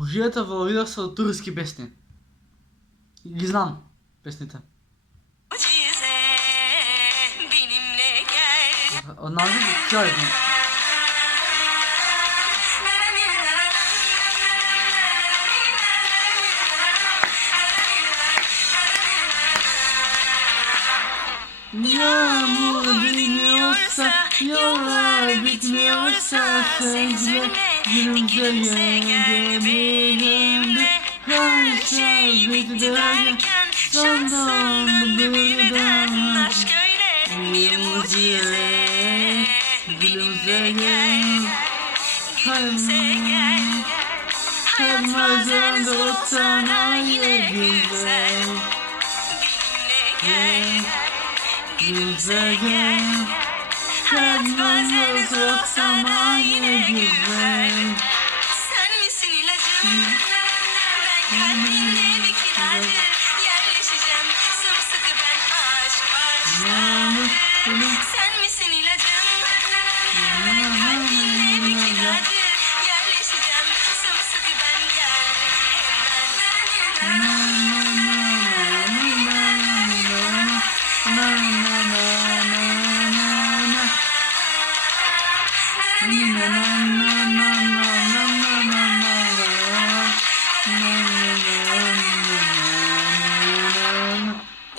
Ужията във видео са от турски песни. Ги знам песните. Ondan sonra şöyle. Yağmur dinmiyorsa, yollar bitmiyorsa, sözle gülümseye gelebilirdi. Her şey bitti derken, sandım birden aşk öyle bir mucize. Gülümse gel, gülümse gel. Her mazende olsan aynı güzel. Gel, gülümse gel. Her mazende olsan aynı güzel. Sen misin ilacım? Ben kalbimde bir kiracı. Yerleşeceğim sımsıkı ben aşk aşk. Sen misin ilacım? Ben kalbimde bir kiracı. Yerleşeceğim sımsıkı ben gel.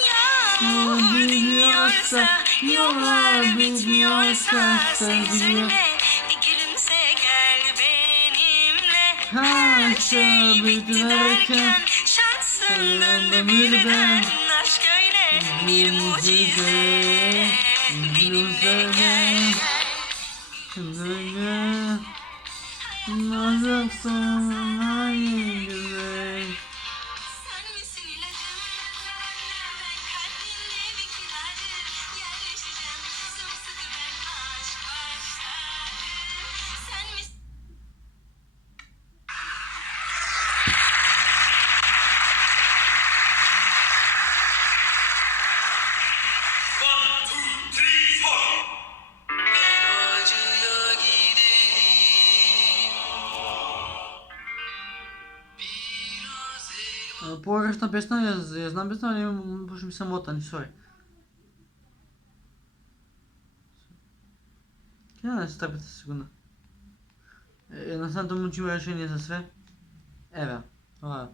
Yağmur dinmiyorsa, yollar bitmiyorsa, sevgilimle bir gülümse gel benimle. Her şey bitirirken, şansın birden aşk öyle bir mucize. Benimle gel. Kızıgı nazım sonuna güzel. Sen misin ilacım? Ben kalbimde bir kiracı. Yerleşeceğim sımsıkı ben aşk başlarım. Sen misin? Acıya gidelim. Biraz По-ръчна песна, я знам песна, но почва ми самота, ни сори. Тя не се търпите секунда. Едностранното мълчимо решение за све. Еве, това е.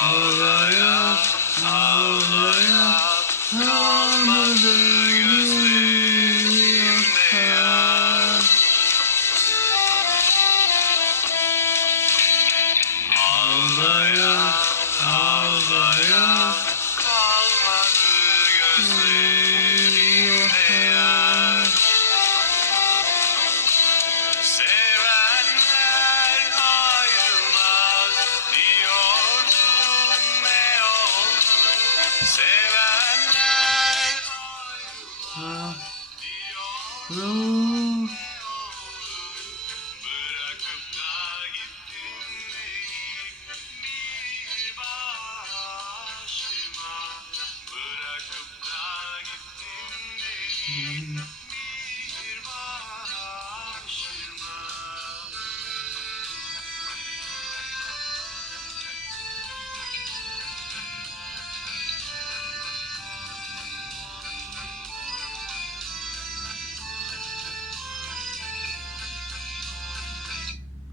Ağlaya, ağlaya, kalmadı gözlerimde yaş. Ağlaya, ağlaya, Kalmadı gözlerimde yaş. Sevenler ayrılmaz diyordun ne oldu? Sevenler Ha, diyordun ru. bırakıp da gittin beni bir başıma. Bırakıp da gittin beni bir başıma.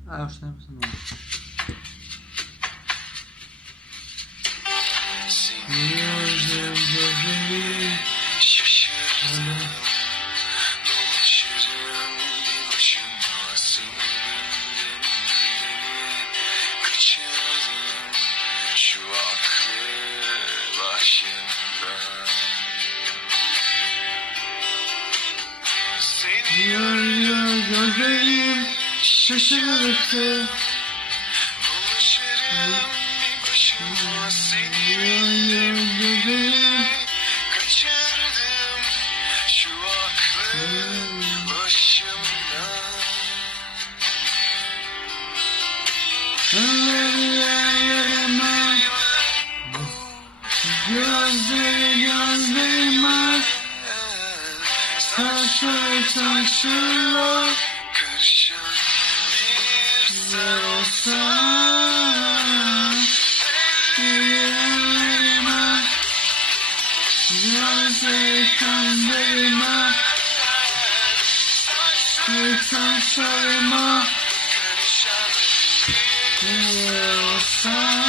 А, още не съм много. Yüzüm gözlerim Şaşırdım, dolaşırım bir başıma sınırım kaçırdım şu aklı başımdan. Seni Yüzüm gözlerim şaşırdı. dolaşırım bir başıma seni Yüzüm gözlerim kaçırdım şu aklı taşlar Karışan bir sen olsan ellerime gerçekten verime saçlarıma karışan olsan